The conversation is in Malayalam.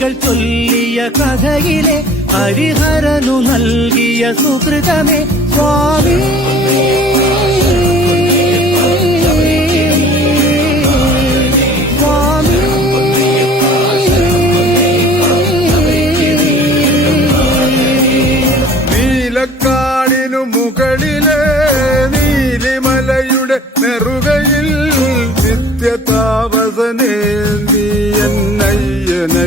കവികൾ ചൊല്ലിയ കഥയിലെ ഹരിഹരനു നൽകിയ സുകൃതമേ സ്വാമി. നീലക്കാടിനു മുകളിലെ നീലിമലയുടെ നെറുകയിൽ നിത്യതാപസനേന്തി എന്നയ്യനയ്യപ്പൻ.